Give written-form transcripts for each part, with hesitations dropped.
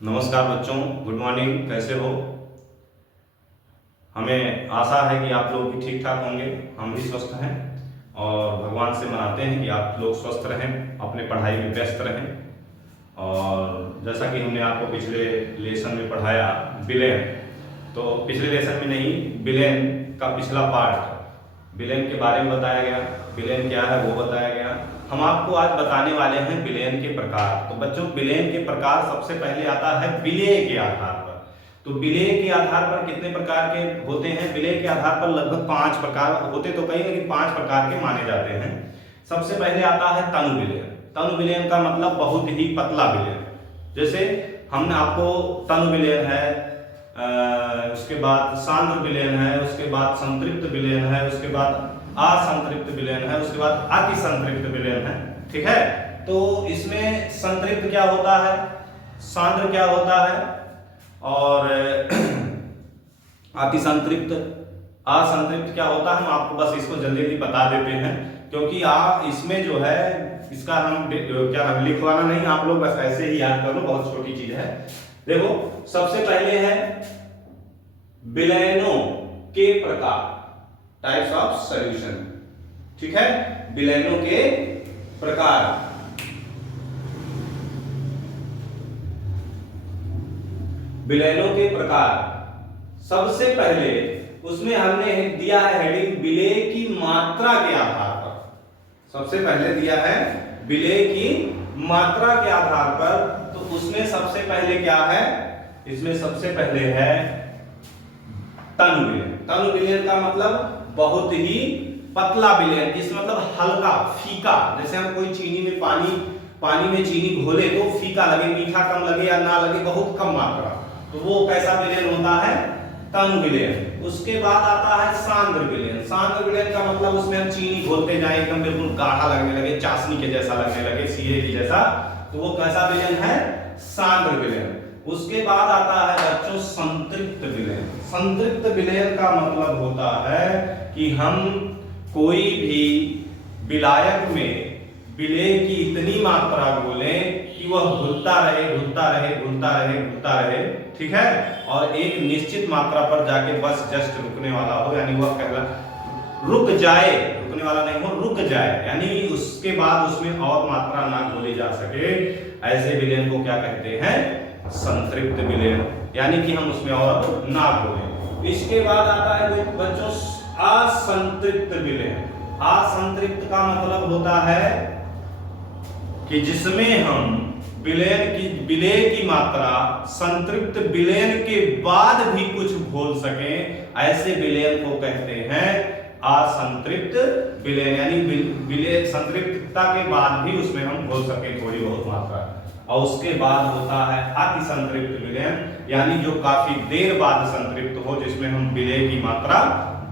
नमस्कार बच्चों, good morning. कैसे हो? हमें आशा है कि आप लोग भी ठीक ठाक होंगे। हम भी स्वस्थ हैं और भगवान से मनाते हैं कि आप लोग स्वस्थ रहें, अपने पढ़ाई में व्यस्त रहें। और जैसा कि हमने आपको पिछले लेसन में पढ़ाया विलेन, तो पिछले लेसन में नहीं, विलेन का पिछला पार्ट विलेन के बारे में बताया गया। विलेन क्या है वो बताया गया। हम आपको आज बताने वाले हैं विलेन के प्रकार। तो बच्चों, विलेन के प्रकार सबसे पहले आता है विलेय के आधार पर। तो विलेय के आधार पर कितने प्रकार के होते हैं? विलेय के आधार पर लगभग 5 प्रकार होते तो कई, लेकिन 5 प्रकार के माने जाते हैं। सबसे पहले आता है तनु विलेन। तनु विलेन का मतलब बहुत ही पतला विलेन। जैसे हमने आपको तनु विलेन है, उसके बाद सांद्र विलेन है, उसके बाद संतृप्त विलेन है, उसके बाद असंतृप्त विलेन है, उसके बाद अति संतृप्त विलेन है। ठीक है, तो इसमें संतृप्त क्या होता है, सांद्र क्या होता है, और अति संतृप्त असंतृप्त क्या होता है। हम आपको बस इसको जल्दी जल्दी बता देते हैं, क्योंकि आप इसमें जो है इसका हम क्या लिखवाना नहीं, आप लोग बस ऐसे ही याद कर लो, बहुत छोटी चीज है। देखो, सबसे पहले है विलयनों के प्रकार, टाइप्स ऑफ सॉल्यूशन। ठीक है, विलयनों के प्रकार। विलयनों के प्रकार सबसे पहले उसमें हमने दिया है हेडिंग विलेय की मात्रा के आधार पर। सबसे पहले दिया है विलेय की मात्रा के आधार पर। तो उसमें सबसे पहले क्या है, इसमें सबसे पहले है तनु विलेन। तनु विलेन का मतलब बहुत ही पतला विलेन, जिसमें मतलब हल्का फीका। जैसे हम कोई चीनी में पानी में चीनी घोले तो फीका लगे, मीठा कम लगे या ना लगे, बहुत कम मात्रा, तो वो कैसा विलेन होता है? तनु विलेन। उसके बाद आता है सांद्र विलेन। सांद्र विलेन का मतलब उसमें हम चीनी घोलते जाए, एकदम बिल्कुल गाढ़ा लगने लगे, चाशनी के जैसा लगने लगे, सीरे की जैसा, तो वो कैसा विलेन है? सांद्र विलेन। उसके बाद आता है बच्चों संतृप्त विलेन। संतृप्त विलेन का मतलब होता है कि हम कोई भी विलायक में विलेय की इतनी मात्रा घोलें कि वह घुलता रहे, घुलता रहे, घुलता रहे, घुलता रहे। ठीक है, और एक निश्चित मात्रा पर जाके बस जस्ट रुकने वाला हो, यानी वह कहला रुक जाए, रुकने वाला नहीं हो, रुक जाए, यानी उसके बाद उसमें और मात्रा ना घोली जा सके। ऐसे विलेन को क्या कहते हैं? संतृप्त विलेन, यानी कि हम उसमें और ना घोलें। इसके बाद आता है बच्चों असंतृप्त विलेन। असंतृप्त का मतलब होता है कि जिसमें हम विलेय की मात्रा संतृप्त विलेन के बाद भी कुछ घोल सकें, ऐसे विलेन को कहते हैं असंतृप्त विलेन। यानी विलेय संतृप्तता के बाद भी उसमें हम घोल सकें थोड़ी बहुत मात्रा। और उसके बाद होता है अति संतृप्त विलेन, यानी जो काफी देर बाद संतृप्त हो, जिसमें हम विलेय की मात्रा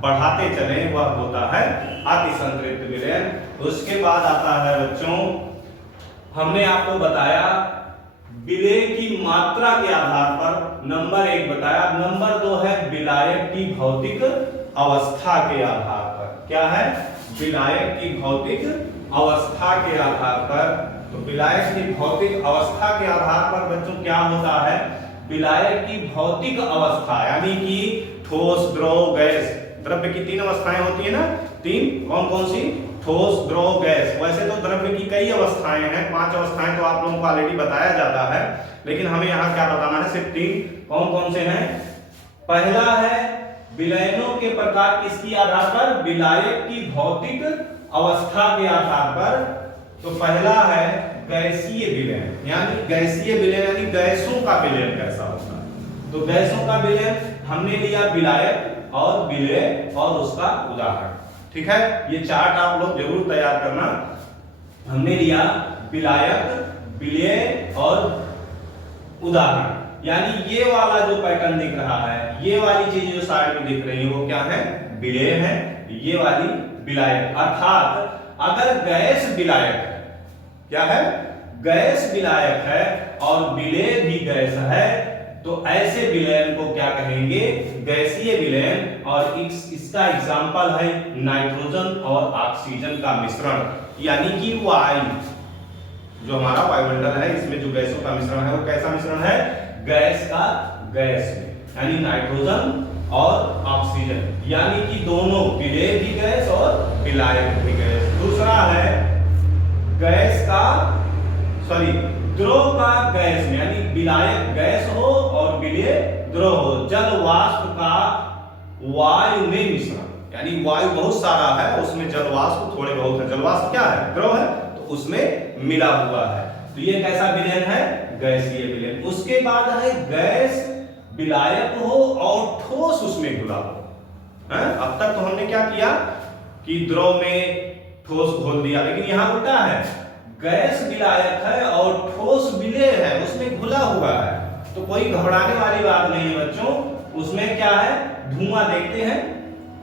बढ़ाते चले, वह होता है अति संतृप्त विलेन। उसके बाद आता है बच्चों, हमने आपको बताया विलेय की मात्रा के आधार पर नंबर 1 बताया। नंबर 2 है विलायक की भौतिक अवस्था के आधार पर। क्या है? विलायक की भौतिक अवस्था के आधार पर। तो विलायक की भौतिक अवस्था के आधार पर बच्चों क्या होता है? विलायक की भौतिक अवस्था, यानी कि ठोस, द्रव, गैस। द्रव्य की 3 अवस्थाएं होती है ना, 3, कौन कौन सी? ठोस, द्रव, गैस। वैसे तो द्रव्य की कई अवस्थाएं हैं, 5 अवस्थाएं तो आप लोगों को ऑलरेडी बताया जाता है, लेकिन हमें यहाँ क्या बताना है? सिर्फ 3। कौन कौन से हैं? पहला है विलयनों के प्रकार, किसकी आधार पर? विलायक की भौतिक अवस्था के आधार पर। तो पहला है गैसीय विलयन, यानी गैसीय विलयन यानी गैसों का विलयन कैसा होता है। तो गैसों का विलयन हमने लिया विलायक और विलेय और उसका उदाहरण। ठीक है, ये चार्ट आप लोग जरूर तैयार करना। हमने लिया विलायक, विलेय और उदाहरण, यानी ये वाला जो पैटर्न दिख रहा है, ये वाली चीज जो साइड में दिख रही है, वो क्या है? विलेय है। ये वाली विलायक। अर्थात अगर गैस विलायक है, क्या है? गैस विलायक है और विलेय भी गैस है, तो ऐसे विलयन को क्या कहेंगे? गैसीय विलयन। और इसका एग्जांपल है नाइट्रोजन और ऑक्सीजन का मिश्रण, यानी कि वायु, जो हमारा वायुमंडल है, इसमें जो गैसों का मिश्रण है वो कैसा मिश्रण है? गैस का गैस में, यानी नाइट्रोजन और ऑक्सीजन, यानी कि दोनों विलेय भी गैस और विलायक भी गैस। दूसरा है गैस का द्रव का गैस में, यानी विलायक गैस हो और विलेय द्रव हो। जल वाष्प का वायु में मिश्रण, यानी वायु बहुत सारा है, उसमें जल वाष्प थोड़े बहुत है। जल वाष्प क्या है? द्रव है, तो उसमें मिला हुआ है। तो ये कैसा विलयन है? गैसीय विलयन। उसके बाद है गैस विलायक हो और ठोस उसमें घुला हो। अब तक तो हमने क्या किया कि द्रव में ठोस घोल दिया, लेकिन यहां उल्टा है, गैस विलायक है और ठोस विलेय है, उसमें घुला हुआ है। तो कोई घबराने वाली बात नहीं है बच्चों। उसमें क्या है? धुआं देखते हैं,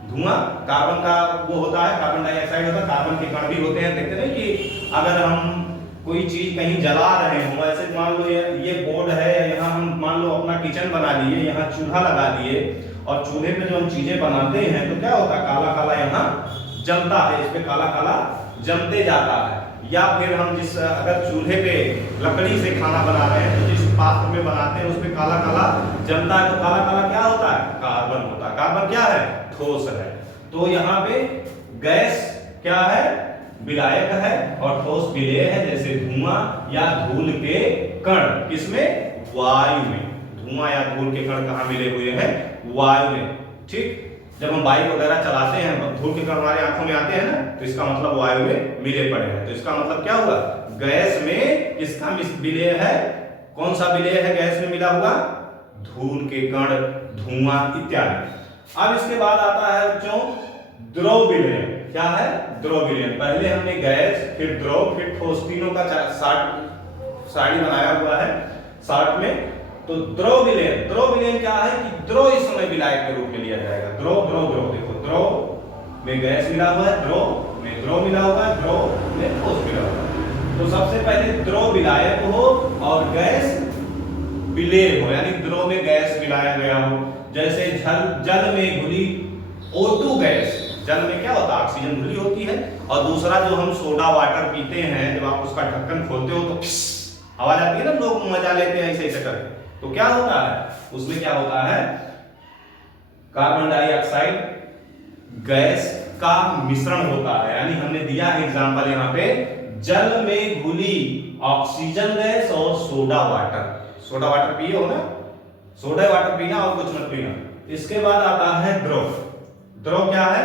धुआं कार्बन का वो होता है, कार्बन डाइऑक्साइड होता है, कार्बन के कण भी होते हैं। देखते हैं कि अगर हम कोई चीज कहीं जला रहे हो, ऐसे मान लो ये बोर्ड है, यहाँ हम मान लो अपना किचन बना लिए, यहाँ चूल्हा लगा दिए, और चूल्हे पे जो हम चीजें बनाते हैं तो क्या होता है? काला काला यहाँ जमता है, इस पे काला काला जमते जाता है। या फिर हम जिस अगर चूल्हे पे लकड़ी से खाना बना रहे हैं तो जिस पात्र में बनाते हैं उस पे काला काला जमता है, तो काला काला क्या होता है? कार्बन होता है। कार्बन क्या है? ठोस है। तो यहाँ पे गैस क्या है? विलायक है, और ठोस विलेय है, जैसे धुआं या धूल के कण। किसमें? वायु में। धुआं या धूल के कण कहाँ मिले हुए हैं? वायु में। ठीक, जब हम बाइक वगैरह चलाते हैं, धूल के कण हमारे आंखों में आते हैं ना, तो इसका मतलब वायु में मिले पड़े हैं। तो इसका मतलब क्या हुआ? गैस में किसका विलेय है? कौन सा विलेय है गैस में मिला हुआ? धूल के कण, धुआं इत्यादि। अब इसके बाद आता है बच्चों द्रव विलयन। क्या है? द्रव विलयन। पहले हमने गैस, फिर द्रव, फिर ठोस, तीनों का सारणी बनाया हुआ है शार्ट में। तो द्रव विलयन, द्रव विलयन क्या है कि द्रव इस समय विलायक के रूप में लिया जाएगा। द्रव द्रव द्रव, देखो द्रव में गैस मिला हुआ है, द्रव में द्रव मिला हुआ है, द्रव में ठोस मिला हुआ है। तो सबसे पहले द्रव विलायक हो और गैस विलेय हो, यानी द्रव में गैस मिलाया गया हो। जैसे जल में घुली O2 गैस, जल में क्या होता है? ऑक्सीजन घुली होती है। और दूसरा जो हम सोडा वाटर पीते हैं, जब आप उसका ढक्कन खोलते हो तो आवाज आती है ना, लोग मजा लेते हैं ऐसे ऐसे करके। तो क्या होता है? उसमें क्या होता है? कार्बन डाइऑक्साइड गैस का मिश्रण होता है। यानी हमने दिया है एग्जांपल यहाँ पे, जल में घुली ऑक्सीजन गैस और सोडा वाटर। सोडा वाटर पिए हो ना? सोडा वाटर पीना और कुछ मत पीना। इसके बाद आता है द्रव। द्रव क्या है?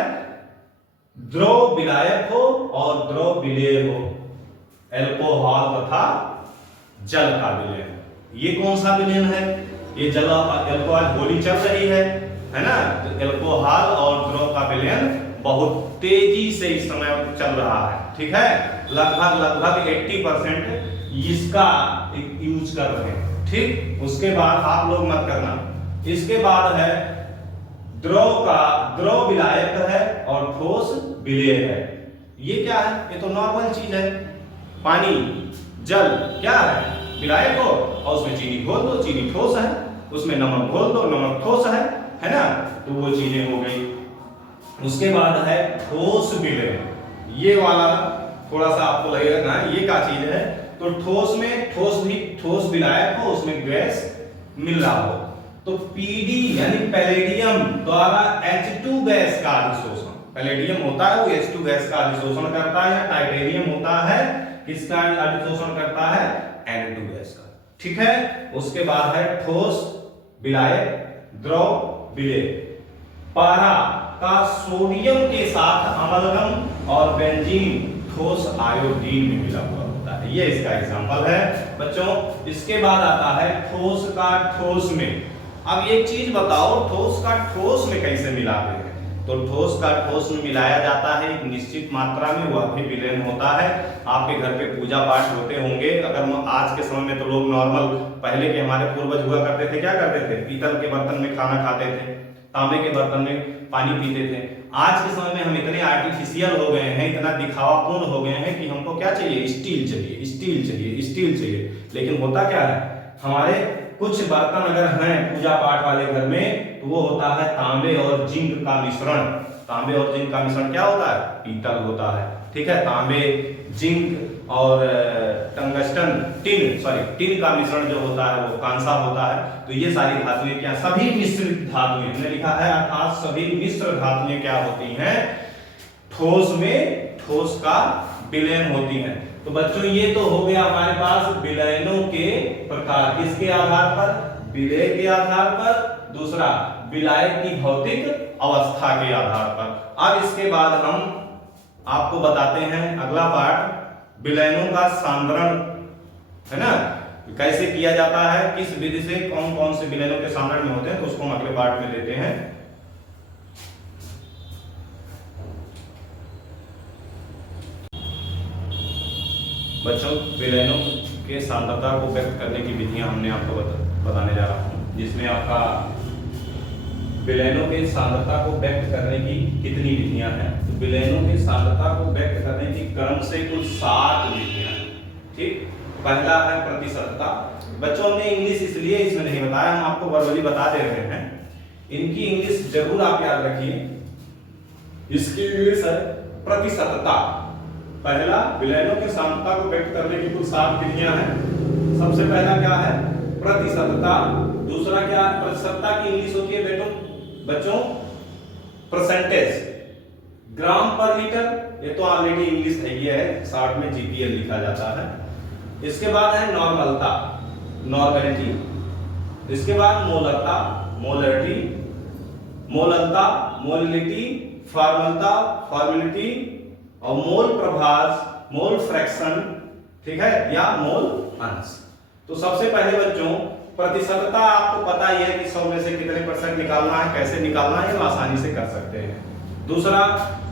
द्रव विलायक हो और द्रव विलेय हो। एल्कोहल तथा जल का विलयन। ये कौन सा विलयन है? ये जल एल्कोहल होली चल रही है ना? तो एल्कोहल और द्रव का विलयन बहुत तेजी से इस समय चल रहा है। ठीक है, लगभग 80% इसका यूज कर रहे हैं। ठीक, उसके बाद आप लोग मत करना। इसके बाद है द्रव विलायक है और ठोस विलेय है। ये क्या है? ये तो नॉर्मल चीज है। पानी, जल क्या है? विलायक हो, और उसमें चीनी घोल दो, चीनी ठोस है। उसमें नमक घोल दो, नमक ठोस है ना? तो वो चीजें हो गई। उसके बाद है ठोस विलेय। ये वाला थोड़ा सा आपको लगेगा ना ये क्या चीज है? तो ठोस में ठोस विलायक हो, उसमें गैस मिल रहा हो। तो पीडी यानी पैलेडियम द्वारा H2 गैस का अधिशोषण, पैलेडियम होता है वो H2 गैस का अधिशोषण करता है, या टाइटेनियम होता है किसका अधिशोषण करता है? N2 गैस का। ठीक है, उसके बाद है ठोस विलायक, द्रव विलेय। पारा का सोडियम के साथ अमलगम और बेंजीन ठोस आयोडीन में मिला हुआ होता है। ये इसका एग्जांपल है बच्चों। इसके बाद आता है ठोस का ठोस में। अब एक चीज बताओ, ठोस का ठोस में कैसे मिलाते हैं? तो ठोस का ठोस में मिलाया जाता है एक निश्चित मात्रा में, वह भी विलयन होता है। आपके घर पे पूजा पाठ होते होंगे। अगर आज के समय में तो लोग नॉर्मल, पहले के हमारे पूर्वज हुआ करते थे, क्या करते थे? पीतल के बर्तन में खाना खाते थे, तांबे के बर्तन में पानी पीते थे। आज के समय में हम इतने आर्टिफिशियल हो गए हैं, इतना दिखावापूर्ण हो गए हैं कि हमको क्या चाहिए? स्टील चाहिए, स्टील चाहिए, स्टील चाहिए। लेकिन होता क्या है? हमारे कुछ बर्तन अगर हैं पूजा पाठ वाले घर में, तो वो होता है तांबे और जिंक का मिश्रण। तांबे और जिंक का मिश्रण क्या होता है? पीतल होता है। ठीक है, तांबे, जिंक और टिन का मिश्रण जो होता है वो कांसा होता है। तो ये सारी धातुएं क्या, सभी मिश्रित धातुएं हमने लिखा है, अर्थात सभी मिश्र धातुएं क्या होती हैं, ठोस में ठोस का विलयन होती हैं। तो बच्चों ये तो हो गया हमारे पास विलयनों के प्रकार, किसके आधार पर, विलय के आधार पर, दूसरा विलायक की भौतिक अवस्था के आधार पर। अब इसके बाद हम आपको बताते हैं अगला पार्ट, विलयनों का सांद्रण, है ना, कैसे किया जाता है, किस विधि से कौन कौन से विलयनों के सांद्रण में होते हैं, तो उसको हम अगले पार्ट में देते हैं। बच्चों विलयनों के सांद्रता को व्यक्त करने की विधियां हमने आपको बताने जा रहा हूं, जिसमें आपका विलयनों के सांद्रता को व्यक्त करने की कितनी विधियां हैं। तो विलयनों की सांद्रता को व्यक्त करने की क्रम से कुल 7 विधियां हैं। ठीक, पहला है प्रतिशतता। बच्चों ने इंग्लिश इसलिए इसमें नहीं बताया, हम आपको वर्बली बता दे रहे हैं, इनकी इंग्लिश जरूर आप याद रखिए। इसकी इंग्लिश है प्रतिशतता। पहला, विलयनों की सांद्रता को व्यक्त करने की कुल 7 विधियां हैं। सबसे पहला क्या है, प्रतिशतता। दूसरा क्या है, प्रतिशतता की इंग्लिश होती है बच्चों परसेंटेज, ग्राम पर लीटर, ये तो ऑलरेडी इंग्लिश है, ये है शॉर्ट में जीपीएल लिखा जाता है। इसके बाद है नॉर्मलता, नॉर्मलिटी। इसके बाद मोलरता, मोलरिटी, मोललता, मोलिटी, फॉर्मलता, फॉर्मेलिटी, और मोल प्रभास, मोल फ्रैक्शन, ठीक है, या मोल अंश। तो सबसे पहले बच्चों प्रतिशतता आपको पता ही है कि 100 में से कितने परसेंट निकालना है, कैसे निकालना है, हम आसानी से कर सकते हैं। दूसरा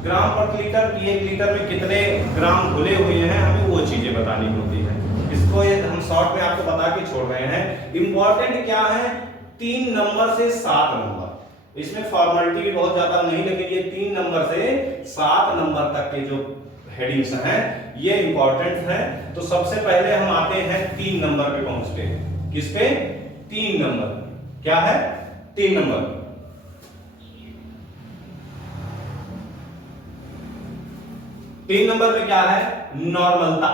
ग्राम पर लीटर, कि 1 लीटर में कितने ग्राम घुले हुए हैं, हमें वो चीजें बतानी होती है। इसको ये हम शॉर्ट में आपको बता के छोड़ रहे हैं। इंपॉर्टेंट क्या है, 3 नंबर से 7 नंबर, इसमें फॉर्मेलिटी भी बहुत ज्यादा नहीं, लेकिन ये 3 नंबर से 7 नंबर तक के जो हेडिंग्स हैं ये इंपॉर्टेंट हैं। तो सबसे पहले हम आते हैं 3 नंबर पे पहुंचते हैं। किस पे, 3 नंबर। क्या है, 3 नंबर। तीन नंबर पे क्या है, नॉर्मलता,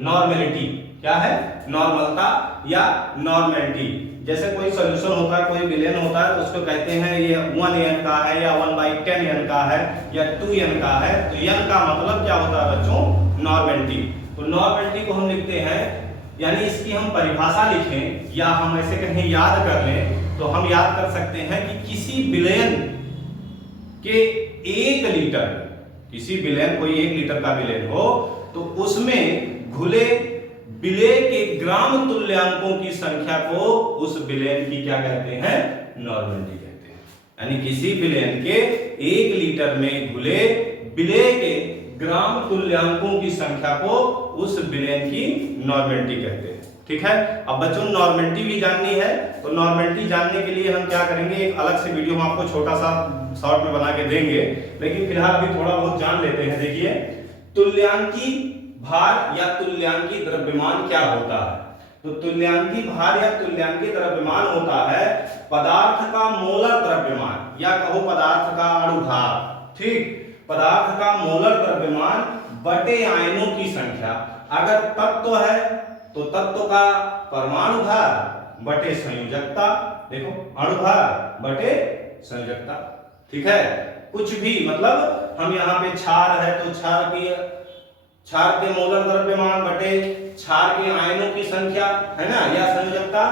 नॉर्मेलिटी। क्या है, नॉर्मलता या नॉर्मेलिटी। जैसे कोई सॉल्यूशन होता है, कोई विलयन होता है, तो उसको कहते हैं ये 1n का है, या 1/10n का है, या 2n का है। तो n का मतलब क्या होता है बच्चों, नॉर्मेलिटी। तो नॉर्मेलिटी को हम लिखते हैं, यानी इसकी हम परिभाषा लिखें या हम ऐसे कहें याद कर लें, तो हम याद कर सकते हैं कि किसी विलयन के 1 लीटर, किसी विलयन, कोई 1 लीटर का विलयन हो, तो उसमें घुले विलय के ग्राम तुल्यांकों की संख्या को उस विलयन की क्या कहते हैं, नॉर्मेलिटी कहते हैं। यानी किसी विलयन के 1 लीटर में घुले विलय के ग्राम तुल्यांकों की संख्या को उस विलयन की नॉर्मेलिटी कहते हैं। ठीक है, अब बच्चों नॉर्मेलिटी भी जाननी है, तो नॉर्मेलिटी जानने के लिए हम क्या करेंगे, एक अलग से वीडियो हम आपको छोटा सा शॉर्ट में बना के देंगे, लेकिन फिलहाल अभी थोड़ा बहुत जान लेते हैं। देखिए, तुल्यांकी भार या तुल्यांकी द्रव्यमान क्या होता है। तो तुल्यांकी भार या तुल्यांकी द्रव्यमान होता है पदार्थ का मोलर द्रव्यमान, या कहो पदार्थ का अणुभार। ठीक, पदार्थ का मोलर द्रव्यमान बटे आयनों की संख्या। अगर तत्व है तो तत्व का परमाणु भार बटे संयोजकता। देखो, अणुभार बटे संयोजकता। ठीक है, कुछ भी मतलब हम यहाँ पे क्षार है तो क्षार के मोलर द्रव्यमान बटे क्षार के आयनों की संख्या, है ना, या संयोजकता।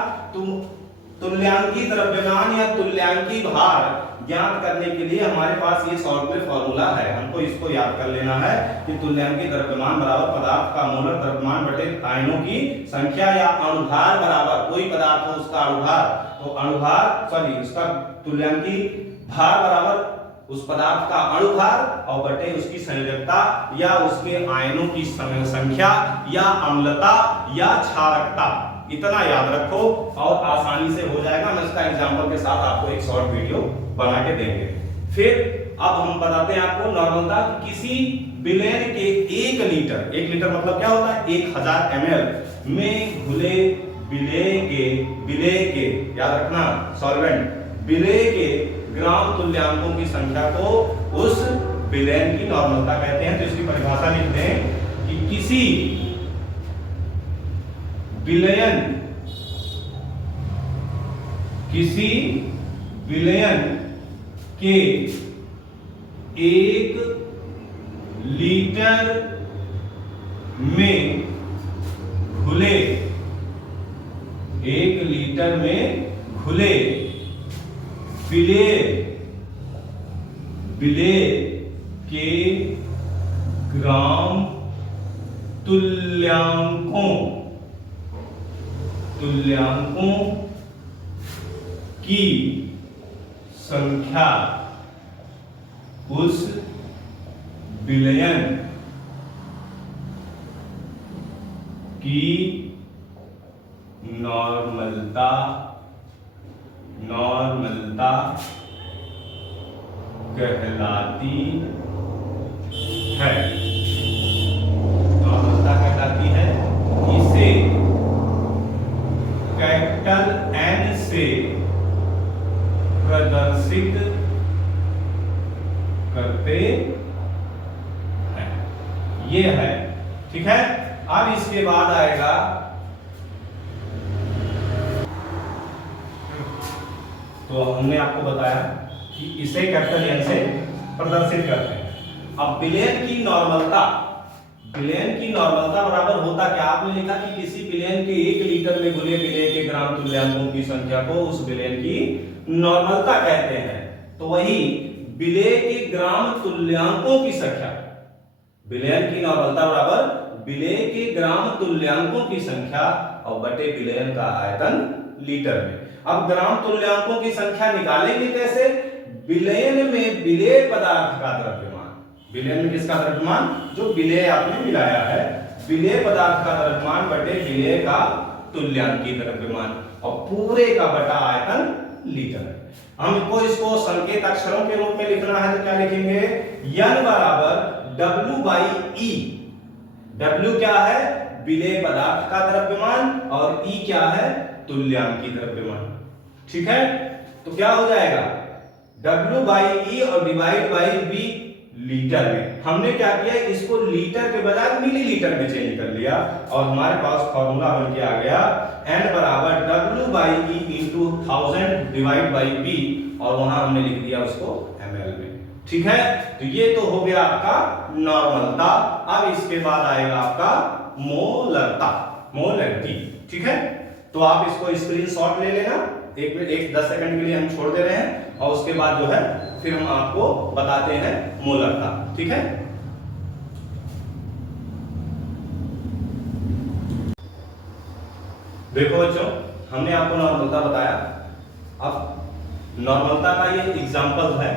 तुल्यांकी द्रव्यमान या तुल्यांकी भार ज्ञात करने के लिए हमारे पास ये शॉर्ट में फॉर्मूला है, हमको इसको याद कर लेना है कि तुल्यांकी द्रव्यमान बराबर पदार्थ का मोलर द्रव्यमान बटे आयनों की संख्या, या अणुभार बराबर कोई पदार्थ हो उसका अणुभार, तो अणुभार उसका तुल्यांकी भार बराबर उस पदार्थ का अणुभार और बटे उसकी संयोजकता या उसके आयनों की संख्या या अम्लता या क्षारकता। इतना याद रखो और आसानी से हो जाएगा। मैं इसका एग्जांपल के साथ आपको एक शॉर्ट वीडियो बना के देंगे। फिर अब हम बताते हैं आपको नॉर्मलता। किसी विलयन के 1 लीटर, 1 लीटर मतलब क्या होता है, 1000 ml में घुले विलय के याद रखना, सॉल्वेंट विलय के ग्राम तुल्यांकों की संख्या को उस विलयन की नॉर्मलता कहते हैं। तो इसकी परिभाषा लिखते हैं कि किसी विलयन, किसी विलयन के 1 लीटर में घुले, 1 लीटर में घुले विलेय के ग्राम तुल्यांकों की संख्या उस विलयन की नॉर्मलता कहलाती है। नॉर्मलता कहलाती है। इसे कैपिटल N से प्रदर्शित करते हैं। ये है, ठीक है। अब इसके बाद आएगा तो हमने आपको बताया कि इसे कैपिटल N से प्रदर्शित करते हैं। अब विलयन की नॉर्मलता बराबर होता क्या? आपने लिखा कि किसी विलयन के 1 लीटर में घुले विलय के ग्राम तुल्यांकों की संख्या को उस विलयन की नॉर्मलता कहते हैं। तो वही विलय के ग्राम तुल्यांकों की संख्या, विलयन की नॉर्मलता बराबर विलय के ग्राम तुल्यांकों की संख्या और बटे विलयन का आयतन लीटर में। अब ग्राम तुल्यांकों की संख्या निकालेंगे कैसे? विलयन में विलेय पदार्थ का द्रव्यमान, विलयन में किसका द्रव्यमान? जो विलेय आपने मिलाया है, विलेय पदार्थ का द्रव्यमान बटे विलेय का तुल्यांकी द्रव्यमान और पूरे का बटा आयतन लीटर है। हमको इसको संकेत अक्षरों के रूप में लिखना है तो क्या लिखेंगे? N बराबर W/E। W क्या है? विलेय पदार्थ का द्रव्यमान और E क्या है? तुल्यांकी द्रव्यमान। ठीक है, तो क्या हो जाएगा? W/E और डिवाइड बाई V लीटर में। हमने क्या किया, इसको लीटर के बजाय मिलीलीटर में चेंज कर लिया और हमारे पास फॉर्मूला बन के आ गया N बराबर W/E into 1000 divide by V और वहां हमने लिख दिया उसको ml में। ठीक है, तो ये तो हो गया आपका नॉर्मलता। अब इसके बाद आएगा आपका मोलरता, मोलरिटी। ठीक है, तो आप इसको स्क्रीनशॉट ले लेना। एक 10 सेकंड के लिए हम छोड़ दे रहे हैं और उसके बाद जो है फिर हम आपको बताते हैं मोलरता। ठीक है, देखो बच्चों, हमने आपको नॉर्मलता बताया। अब नॉर्मलता का ये एग्जांपल है,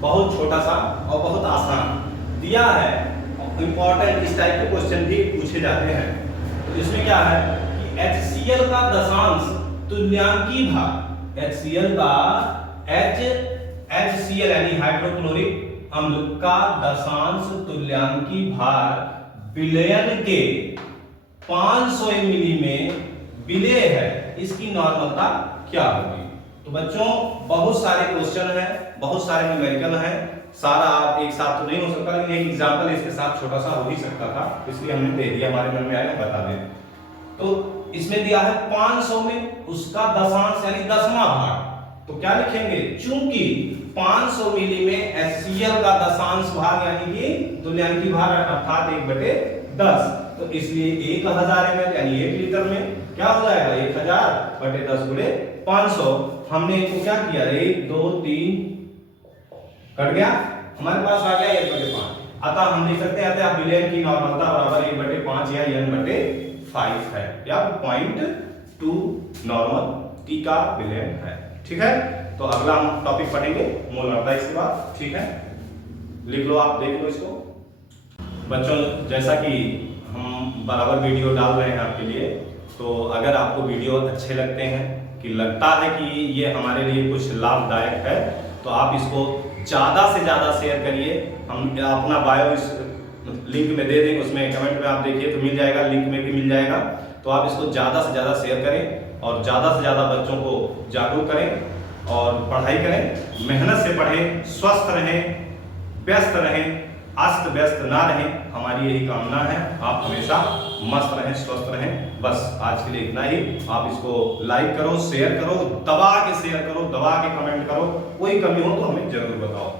बहुत छोटा सा और बहुत आसान दिया है। इंपॉर्टेंट इस टाइप के क्वेश्चन भी पूछे जाते हैं। तो इसमें क्या है कि HCl का दशांश तुल्यांकी भार, HCl का HCl यानी हाइड्रोक्लोरिक अम्ल का दशांश तुल्यांकी भार विलयन के 500 मिली में विलेय है, इसकी नॉर्मलता क्या होगी? तो बच्चों बहुत सारे क्वेश्चन हैं, बहुत सारे न्यूमेरिकल हैं, सारा आप एक साथ तो नहीं हो सकता, लेकिन एक एग्जांपल इसके साथ छोटा सा हो ही सकता था, इसलिए हमने दे दिया, हमारे मन में आया बता दें। तो इसमें दिया है 500 में उसका दशांश यानी 10वां भाग, तो क्या लिखेंगे? चूंकि 500 मिली में HCl का दशांश भाग यानी कि तुल्यांकी भार अर्थात 1/10, तो इसलिए 1000 ml यानी 1 लीटर में क्या हो जाएगा? 1000/10 गुणे 500। हमने इसको क्या किया? 1 2 3 कट गया, हमारे पास आ गया 1/5। अतः हम लिख सकते हैं अतः विलयन की नॉर्मलता बराबर 1/5 या N/5 है, या 0.2 नॉर्मल टी का विलयन है। ठीक है, तो अगला हम टॉपिक पढ़ेंगे मोलरता इसके बाद। ठीक है, लिख लो, आप देख लो इसको। बच्चों जैसा कि हम बराबर वीडियो डाल रहे हैं आपके लिए, तो अगर आपको वीडियो अच्छे लगते हैं कि लगता है कि ये हमारे लिए कुछ लाभदायक है, तो आप इसको ज़्यादा से ज़्यादा शेयर करिए। हम अपना बायो इस लिंक में दे देंगे, उसमें कमेंट में आप देखिए तो मिल जाएगा, लिंक में भी मिल जाएगा। तो आप इसको ज़्यादा से ज़्यादा शेयर करें और ज़्यादा से ज़्यादा बच्चों को जागरूक करें और पढ़ाई करें, मेहनत से पढ़ें, स्वस्थ रहें, व्यस्त रहें। अस्त व्यस्त ना रहें, हमारी यही कामना है। आप हमेशा मस्त रहें, स्वस्थ रहें। बस आज के लिए इतना ही। आप इसको लाइक करो, शेयर करो, दबा के शेयर करो, दबा के कमेंट करो। कोई कमी हो तो हमें जरूर बताओ।